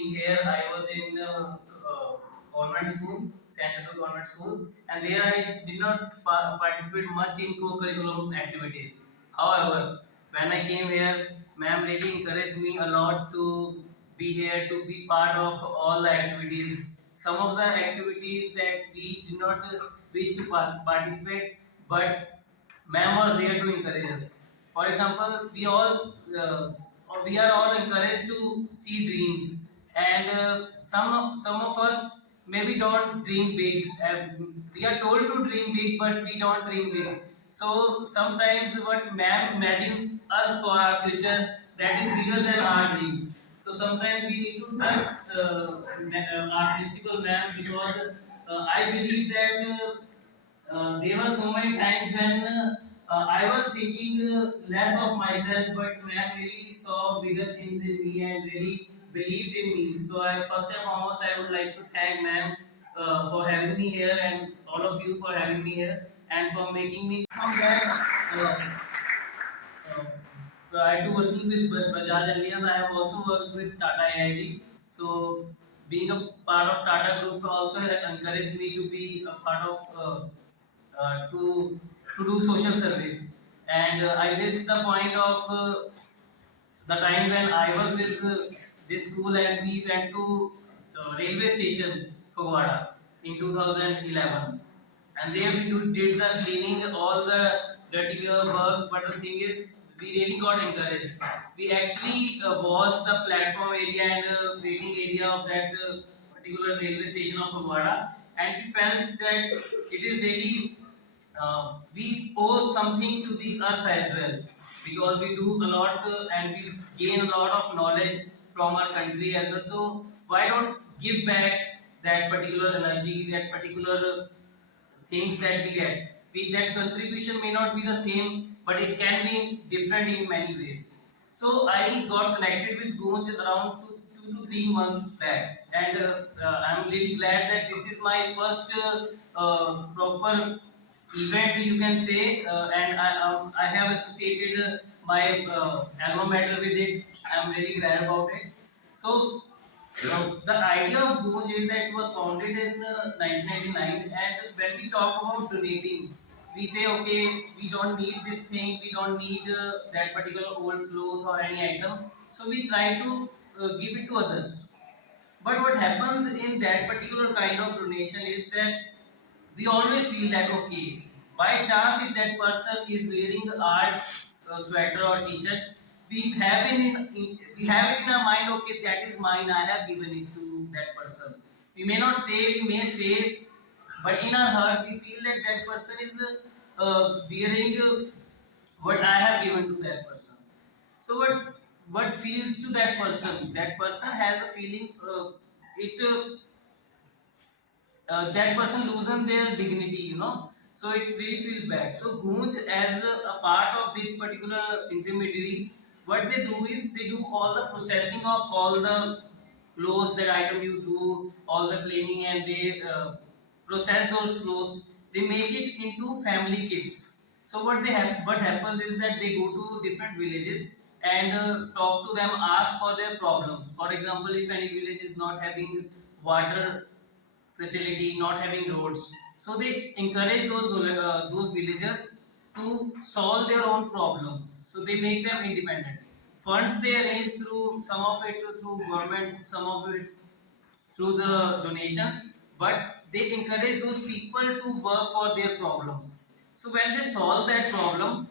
being here, I was in convent school, Saint Joseph Convent School, and there I did not participate much in co-curriculum activities. However, when I came here, ma'am really encouraged me a lot to be here, to be part of all the activities. Some of the activities that we did not wish to participate, but ma'am was there to encourage us. For example, we are all encouraged to see dreams, and some of us maybe don't dream big. We are told to dream big, but we don't dream big. So sometimes what ma'am imagine us for our future, that is bigger than our dreams. So sometimes we need to trust our principal ma'am, because I believe that. There were so many times when I was thinking less of myself, but ma'am really saw bigger things in me and really believed in me. So first and foremost, I would like to thank ma'am for having me here, and all of you for having me here, and for making me from that. Prior to working with Bajaj Allianz, I have also worked with Tata AIG. So being a part of Tata Group also encouraged me to be a part of to do social service. And I missed the point of the time when I was with this school, and we went to railway station Phagwara in 2011, and there we did the cleaning, all the dirty work. But the thing is, we really got encouraged. We actually washed the platform area and waiting area of that particular railway station of Phagwara, and we felt that it is really we owe something to the earth as well, because we do a lot and we gain a lot of knowledge from our country as well. So why don't give back that particular energy, that particular things that we get? That contribution may not be the same, but it can be different in many ways. So I got connected with GOONJ around 2 to 3 months back, and I'm really glad that this is my first proper event, you can say, and I have associated my alma mater with it. I'm really glad about it. So the idea of GOONJ is that it was founded in 1999, and when we talk about donating, we say, okay, we don't need this thing, we don't need that particular old cloth or any item, so we try to give it to others. But what happens in that particular kind of donation is that we always feel that, okay, by chance if that person is wearing art sweater or t-shirt, we have it we have it in our mind, okay, that is mine, I have given it to that person. We may not say, we may say, but in our heart we feel that that person is wearing what I have given to that person. So what feels to that person? That person has a feeling. It That person loses their dignity, so it really feels bad. So GOONJ, as a part of this particular intermediary, what they do is they do all the processing of all the clothes, that item you do, all the cleaning, and they process those clothes. They make it into family kits. So what happens is that they go to different villages and talk to them, ask for their problems. For example, if any village is not having water facility, not having roads, so they encourage those villagers to solve their own problems. So they make them independent. Funds they arrange through, some of it through government, some of it through the donations, but they encourage those people to work for their problems. So when they solve that problem,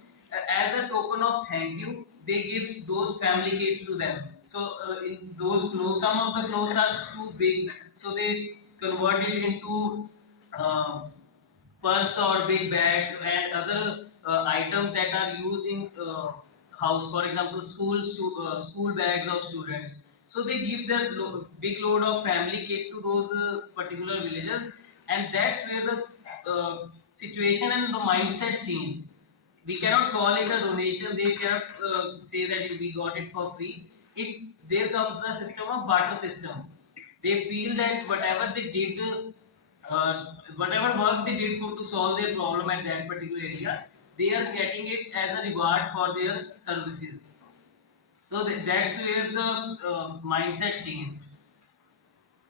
as a token of thank you, they give those family kits to them. So in those clothes, some of the clothes are too big, so they convert it into uh, purse or big bags and other items that are used in house. For example, school bags of students. So they give their big load of family kit to those particular villagers, and that's where the situation and the mindset change. We cannot call it a donation. They cannot say that we got it for free. It There comes the system of barter system. They feel that whatever they did, uh, whatever work they did to solve their problem at that particular area, they are getting it as a reward for their services. So that's where the mindset changed.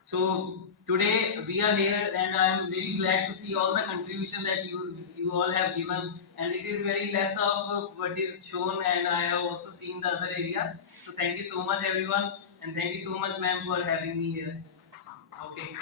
So today we are here, and I am very glad to see all the contribution that you all have given. And it is very less of what is shown, and I have also seen the other area. So thank you so much, everyone, and thank you so much, ma'am, for having me here. Okay.